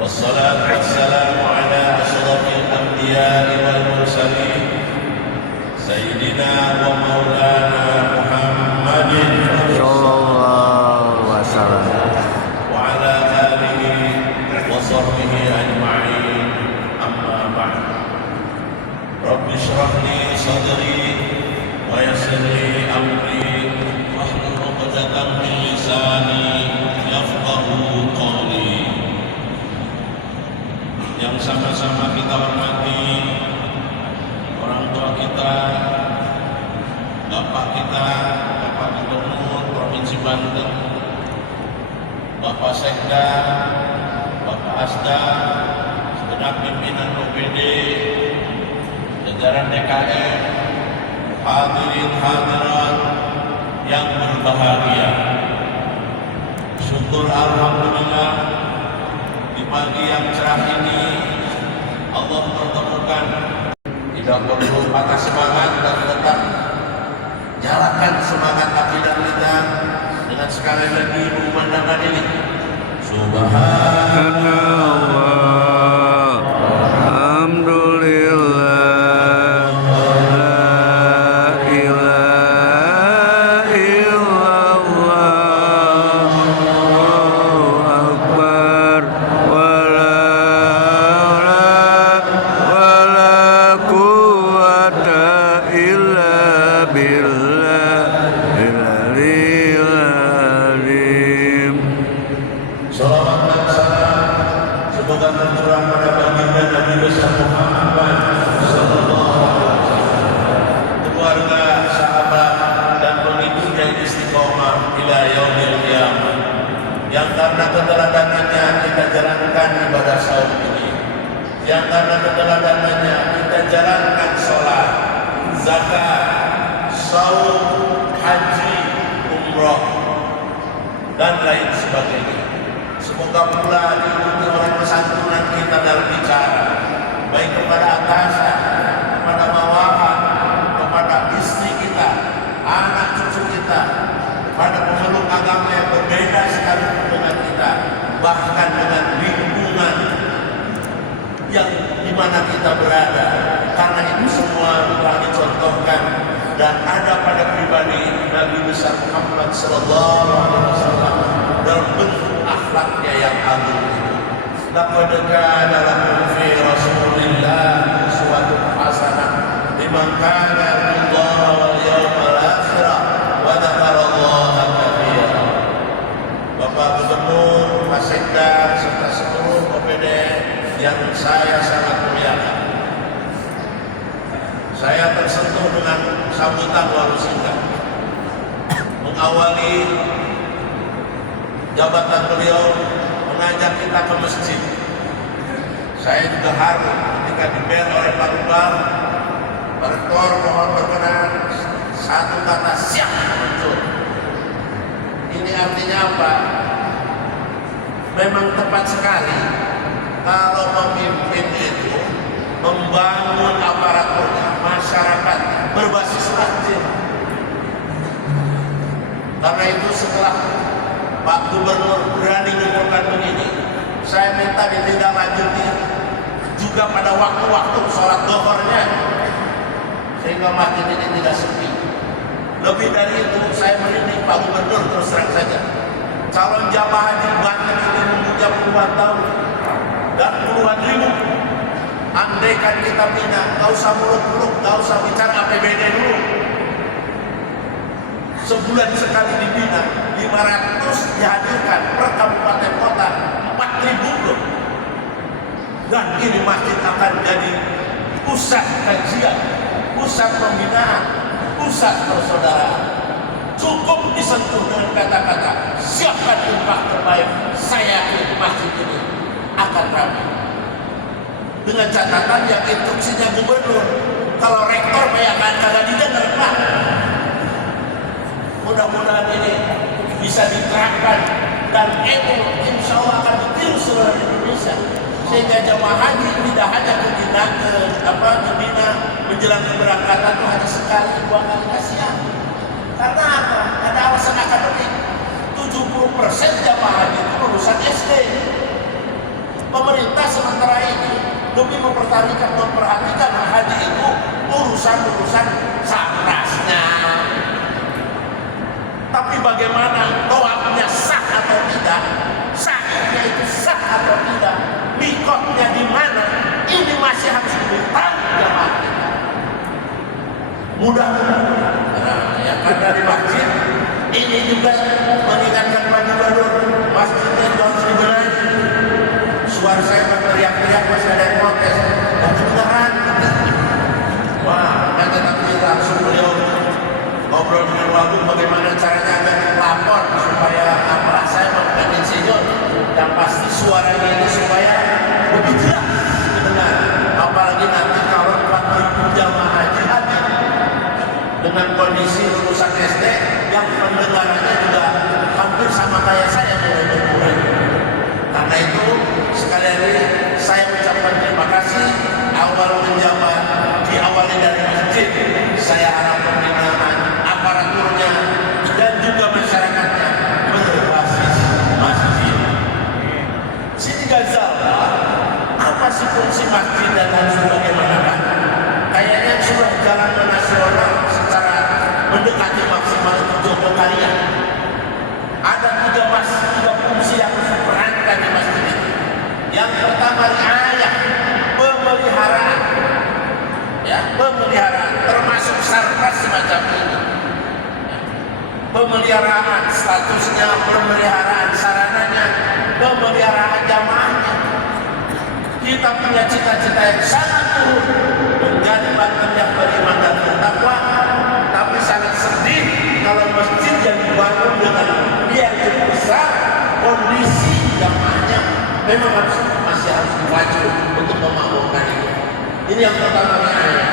والصلاة والسلام على أشرف الأنبياء والمرسلين سيدنا ومولانا محمد صلى الله وسلم وعلى آله وصحبه أجمعين. أما بعد، رب اشرح لي صدري ويسر لي أمري واحلل عقدة من لساني yafqahu qawli. Yang sama-sama kita hormati orang tua kita, Bapak kita, Bapak Gubernur Provinsi Banten, Bapak Sekda, Bapak Asda, segenap pimpinan OPD, jajaran DKM, hadirin hadirat yang berbahagia. Syukur alhamdulillah, di pagi yang cerah ini Allah pertemukan. Tidak perlu patah semangat dan tetap jalankan semangat akidah kita dengan sekali lagi memandangkan ini. Subhanallah, alhamdulillah, la ilaha illallah, Allahu akbar, wala quwwata illa billahil aliyyil azim. salawat dan salam semoga tercurah pada baginda Nabi besar Muhammad sallallahu alaihi wasallam, keluarga, sahabat dan pengikutnya yang istiqomah ila yaumil qiyamah, yang karena keteladatannya kita jalankan ibadah saum ini, yang karena keteladatannya kita jalankan sholat, zakat, saum, haji, umroh dan lain sebagainya. Semoga pula diikuti oleh kesantunan kita dalam bicara, baik kepada atasan, kepada bawahan, kepada istri kita, anak cucu kita, kepada pemeluk agama yang berbeda sekali dengan kita, bahkan dengan lingkungan yang di mana kita berada. Karena itu semua telah dicontohkan dan ada pada pribadi Nabi besar Muhammad sallallahu alaihi wasallam dalam bentuk akhlaknya yang agung itu. Laqad kana lakum fi Rasulillah uswatun hasanah liman kana yarjullaha wal yawmal akhir wa dzakarallaha katsiran. Bapak Gubernur, Pak Sekda serta seluruh OPD yang saya sangat muliakan, saya tersentuh dengan sambutan walau singkat mengawali jabatan beliau mengajak kita ke masjid. Saya juga haru ketika dibel oleh Pak Lubang, Pak Rektor mohon berkenan, satu kata siap muncul. Ini artinya apa? Memang tepat sekali kalau memimpin itu membangun aparaturnya, masyarakat berbasis takdir. Karena itu setelah Pak Gubernur berani mengumpulkan begini, saya minta ditindaklanjuti juga pada waktu-waktu sholat dhuhurnya, sehingga masjid ini tidak sepi. Lebih dari itu, saya merinding Pak Gubernur, terus terang saja. Calon jamaah haji Banten ini menguja puluhan tahun dan puluhan ribu. Andaikan kita bina, gak usah muluk-muluk, gak usah bicara APBD dulu. Sebulan sekali dibina, 500 dihadirkan per kabupaten kota, 4.000 loh. Dan ini masjid akan jadi pusat kajian, pusat pembinaan, pusat persaudaraan. Cukup disentuh dengan kata-kata siapkan infak terbaik, saya yakin masjid ini akan ramai. Dengan catatan yang instruksinya gubernur, kalau rektor bayangkan kagak didengar Pak. Mudah-mudahan ini bisa diterapkan dan itu insya Allah akan ditiru seluruh Indonesia, sehingga jemaah haji tidak hanya membina menjelang keberangkatan itu hanya sekali 2 kali kasihan. Karena apa? Ada alasan akademik. 70% jemaah haji itu lulusan SD. Pemerintah lebih memperhatikan haji itu urusan sakrasnya. Tapi bagaimana tawafnya sah atau tidak, sa'ynya itu sah atau tidak, mikotnya di mana, ini masih harus ditanya jamaah kita. Mudah-mudahan ya, karena di masjid ini juga mengingatkan Pak Gubernur, masjidnya harus dibenahi. Suara saya berteriak-teriak masih ada yang protes, kedengaran. Wah, kata tapi langsung beliau ngobrol dengan Wagub bagaimana caranya agar lapor supaya apalah saya bukan insinyur dan pasti suaranya ini supaya lebih jelas didengar. Apalagi nanti kalau 4.000 jamaah haji hadir dengan kondisi lulusan SD yang pendengarannya juga hampir sama kayak saya murid-murid. Karena itu sekali lagi saya ucapkan terima kasih. Awal menjabat diawali dari masjid. Saya harap pembinaan aparaturnya dan juga masyarakatnya berbasis masjid. Sini Gazawa, apa sih fungsi masjid dan harus bagaimana kan? Kayaknya sudah jalan nasional secara mendekati maksimal 7 kalian. Ada 3 fungsi yang harus diperankan di masjid itu. Yang pertama riayah, pemeliharaan. Ya, pemeliharaan termasuk sarkas semacam ini. Pemeliharaan statusnya, pemeliharaan sarananya, pemeliharaan jamaahnya. Kita punya cita-cita yang sangat luhur menjadi Banten yang beriman dan bertakwa, tapi sangat sedih kalau masjid yang dibangun dengan biaya cukup besar, kondisi jamaahnya memang masih harus maju untuk memakmurkan itu. Ini yang pertama riayah.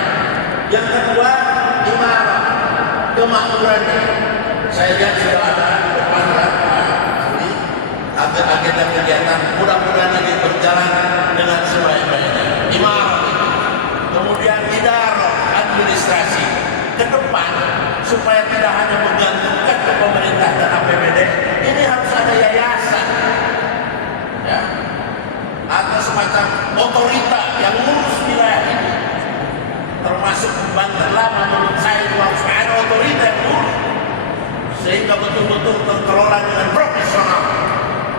Yang kedua imarah, kemakmurannya. Saya lihat sudah ada depan ini agenda kegiatan, mudah-mudahan ini berjalan dengan sebaik-baiknya. Imarah, kemudian idarah, administrasi ke depan supaya tidak hanya menggantungkan ke pemerintah dan APBD, ini harus ada yayasan, ya, atau semacam otorita yang ngurus wilayah ini. Termasuk Banten lama menurut saya harus ada otorita yang ngurus sehingga betul-betul terkelola dengan profesional.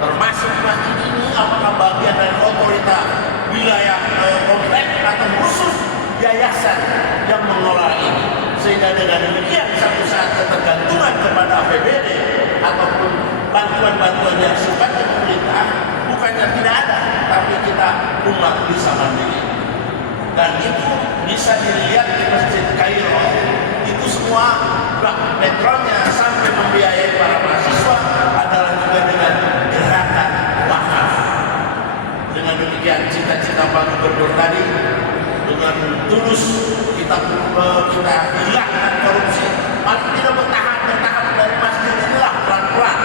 Termasuk masjid ini apakah bagian dari otorita wilayah komplek atau khusus yayasan yang mengelola ini, sehingga dengan demikian satu saat ketergantungan kepada APBD ataupun bantuan-bantuan yang sifatnya pemerintah bukannya tidak ada, tapi kita umat bisa mandiri. Dan itu bisa dilihat di Masjid Kairo. Itu semua metronnya sampai membiayai para mahasiswa adalah juga dengan gerakan wakaf. Dengan demikian cita-cita Pak Gubernur tadi dengan tulus kita hilangkan korupsi. Paling tidak bertahap dari masjid inilah pelan-pelan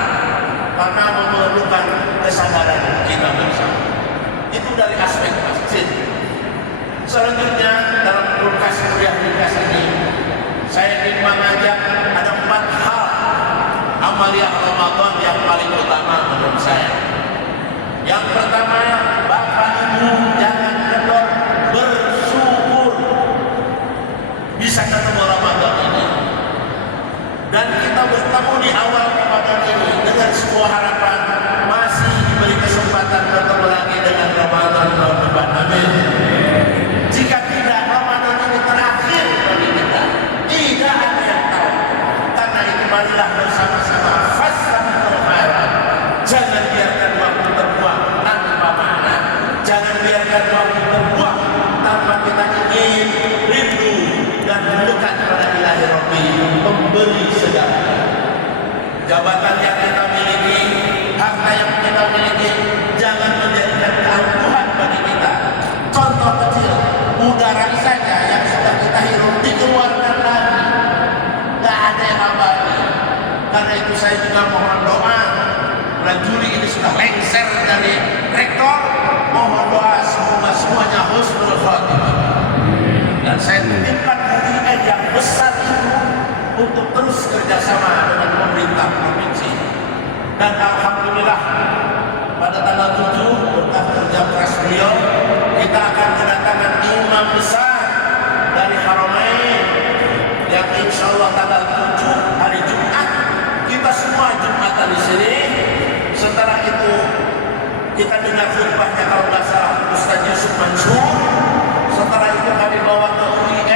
karena memerlukan kesadaran kita bersama. Itu dari aspek masjid. Selanjutnya dalam kulkas kuliah ringkas ini saya ingin mengajak ada 4 hal amaliyah Ramadan yang paling utama menurut saya. Yang pertama, Bapak Ibu jangan kendor bersyukur bisa ketemu Ramadan ini. Dan kita bertemu di awal Ramadan ini dengan sebuah harapan masih diberi kesempatan bertemu lagi dengan Ramadan tahun depan. Amin. Jika tidak, Ramadan ini terakhir bagi kita. Tidak ada yang tahu. Karena itu marilah bersama-sama fastabiqul khairat. Jangan biarkan waktu terbuang tanpa makna. Jangan biarkan waktu terbuang tanpa kita ingin rindu dan mendekat pada Ilahi Rabbi, memberi segala. Jabatan yang kita miliki, harta yang kita miliki, jangan menjadikan keangkuhan bagi kita. Contoh kecil, udara saja yang sudah kita hirup dikeluarkan lagi, nggak ada yang abadi. Karena itu saya juga mohon doa, bulan Juli ini sudah lengser dari rektor, mohon doa semoga semuanya husnul khotimah. Dan saya titipkan hubungan yang besar itu untuk terus kerjasama dengan pemerintah provinsi. Dan alhamdulillah pada tanggal 7 berkat kerja keras beliau kita akan imam besar dari Haramain yang insya Allah tanggal 7 hari Jumat kita semua Jumatan di sini. Setelah itu kita dengar khutbahnya kalau nggak salah Ustaz Yusuf Mansur. Setelah itu kami bawa ke UIN,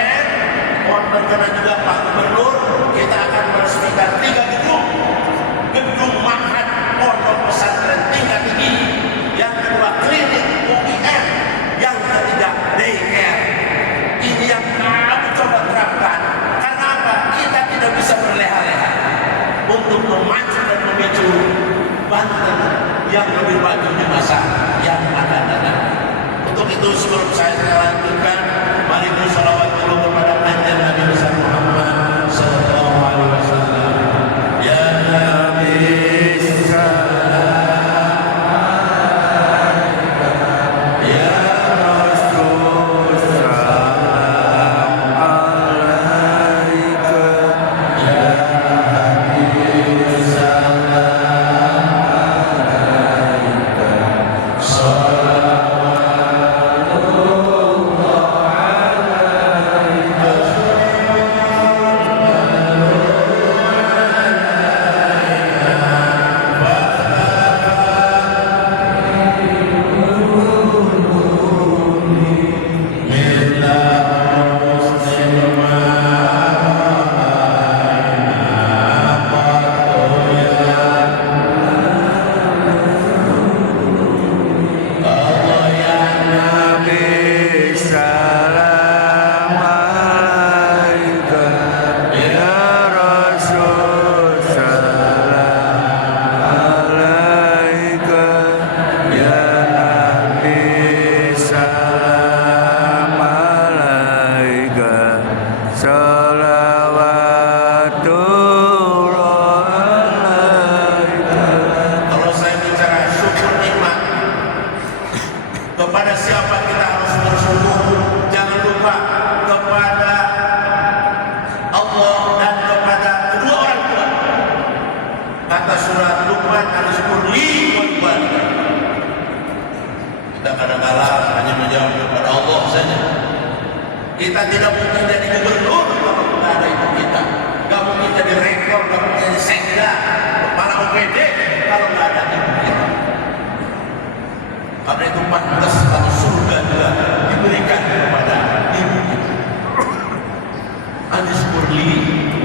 mohon berkenan juga Pak Gubernur, kita akan meresmikan 3 gedung. Gedung Ma'had Pondok Pesantren tingkat tinggi, yang kedua klinik UIN, yang ketiga daycare. Ini yang kami coba terapkan. Karena apa? Kita tidak bisa berleha-leha untuk memacu dan memicu Banten yang lebih maju di masa yang akan datang. Untuk itu sebelum saya lanjutkan, mari bersalawat dulu kepada kanjeng Nabi besar Muhammad sallallahu alaihi wasallam. Ya Nabi kepada siapa kita harus bersyukur? Jangan lupa kepada Allah dan kepada kedua orang tua. Kata surat Luqman, "Anishkurli wal walidain." Kita kadang-kala hanya menjawab kepada Allah saja. Kita tidak mungkin jadi gubernur kalau tidak ada ibu kita. Gak mungkin jadi rektor, gak mungkin jadi sekda, kepala OPD kalau tidak ada ibu kita. Karena itu pantas kalau surga juga diberikan kepada ibu kita. Anishkurli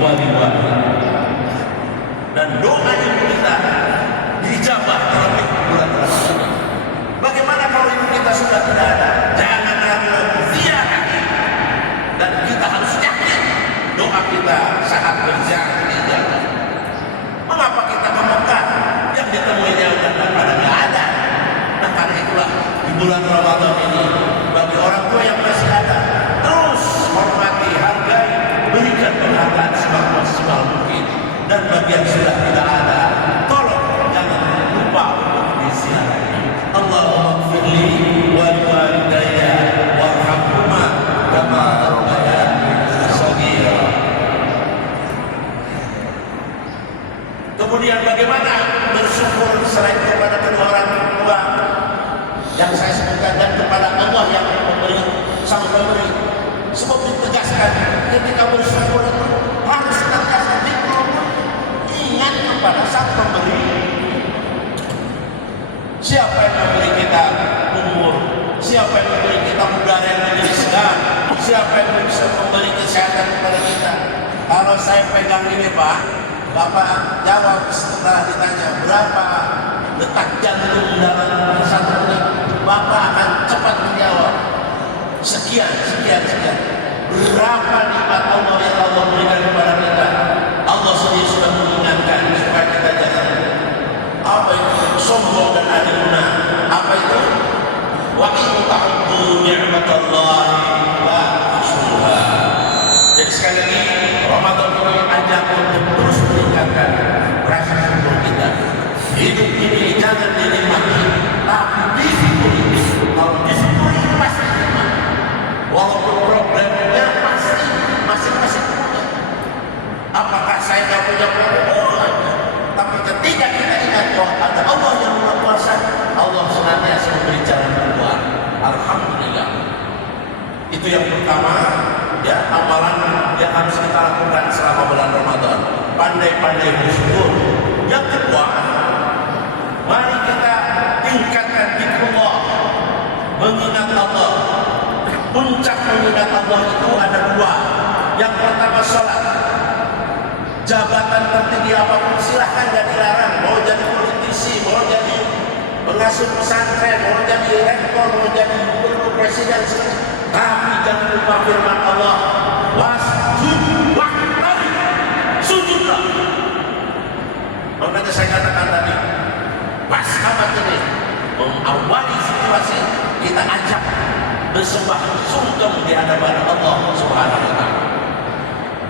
wal walidain. Dan doa ibu kita dijabah terlebih bulan Ramadan. Bagaimana kalau ibu kita sudah tidak ada? Jangan ragu ziarah. Dan kita harus yakin doa kita saat berziarah dijabah. Mengapa kita ke Mekah yang ditemuinya sudah pada nggak ada? Nah karena itulah di bulan Ramadan ini bagi orang tua yang masih ada, terus hormati, hargai, berikan penghargaan semaksimal mungkin. Dan bagi yang sudah tidak ada, tolong jangan lupa untuk diziarahi. Allahumma ighfirli wal walidayya warhamhuma kama rabbayani shaghira. Kemudian bagaimana bersyukur selain kepada kedua orang tua yang saya sebutkan dan kepada Allah yang memberi, sang pemberi. Sebab ditegaskan ketika bersyukur itu harus senantiasa ingat kepada sang pemberi. Siapa yang memberi kita umur? Siapa yang memberi kita udara yang menjadi segar? Siapa yang bisa memberi kesehatan kepada kita? Kalau saya pegang ini Pak, Bapak jawab setelah ditanya berapa detak jantung dalam satu menit, Bapak akan cepat menjawab sekian. Berapa nikmat Allah yang Allah berikan kepada kita? Allah sendiri sudah mengingatkan supaya kita jangan apa itu sombong dan adiluna. Apa itu? Wa in ta'uddu ni'matallahi la tuhsuha. Jadi sekali lagi Ramadan ini ajak untuk terus meningkatkan rasa syukur kita. Hidup ini jangan dinikmati, tapi disyukuri. Kalau disyukuri pasti nikmat. Walaupun problemnya pasti masing-masing punya. Apakah saya tidak punya problem? Tapi ketika kita ingat bahwa ada Allah yang Maha Kuasa, Allah senantiasa memberi jalan keluar. Alhamdulillah. Itu yang pertama, ya, amalan yang harus kita lakukan selama bulan Ramadan. Pandai-pandai bersyukur. Yang kedua, mari kita tingkatkan zikrullah, mengingat Allah. Puncak mengingat Allah itu ada dua. Yang pertama salat. Jabatan tertinggi apapun silahkan, gak dilarang. Mau jadi politisi, mau jadi pengasuh pesantren, mau jadi rektor, mau jadi gubernur, presiden, tapi jangan lupa firman Allah, wasjud waqtari, sujudlah. Makanya saya katakan tadi, pas amat ini mengawali situasi, kita ajak bersembah sungkem di hadapan Allah Subhanahu wa Ta'ala.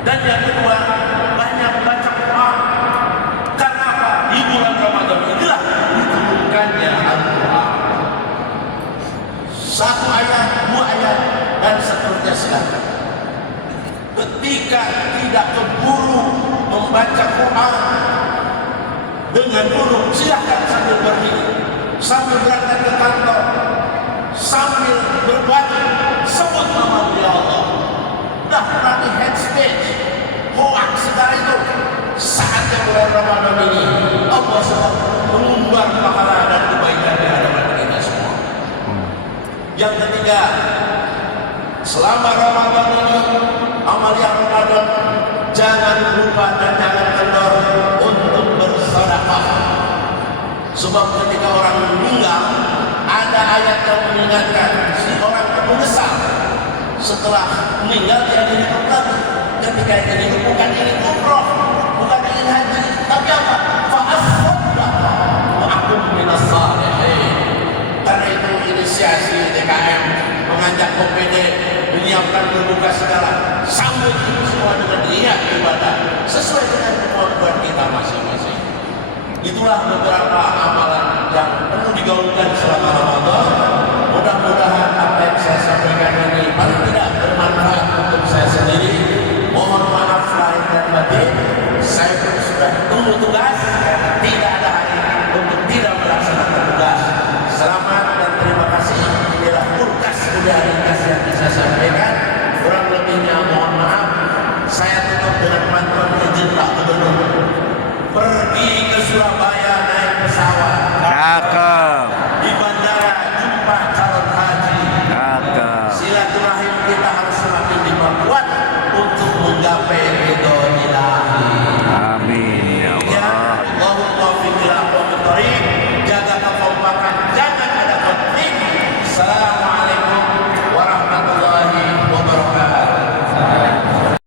Dan yang kedua, banyak baca Quran. Karena apa? Di bulan Ramadan inilah diturunkannya Al-Quran. Satu ayat, dua ayat, dan seterusnya silakan. Ketika tidak keburu membaca Quran dengan buruk, silakan sambil berdiri, sambil berangkat ke kantor, sambil berbagi, sebut nama ya Allah. Dah berani head speech, hoax segala itu. Saatnya bulan Ramadan ini Allah sedang mengumbar pahala dan kebaikan di hadapan kita semua. Yang ketiga, selama Ramadan ini, amalia Ramadan, jangan lupa dan jangan kendor untuk bersedekah. Sebab ketika orang meninggal, ada ayat yang mengingatkan si orang itu menyesal setelah meninggal. Dia jadi lagi ketika jadi bukan ingin umroh, bukan ingin haji, tapi apa? Fa'aswaddaqa wa akum minas salihin. Karena itu inisiasi DKM mengajak OPD menyiapkan berbuka segala, sambut itu semua dengan niat ibadah sesuai dengan kemampuan kita masing-masing. Itulah beberapa amalan yang perlu digaungkan selama Ramadan. Mudah-mudahan apa yang saya sampaikan ini paling tidak bermanfaat untuk saya sendiri. Mohon maaf lahir dan batin. Saya pun sudah tunggu tugas karena tidak ada hari untuk tidak melaksanakan tugas. Selamat dan terima kasih. Inilah kulkas budaya ringkas yang bisa saya sampaikan.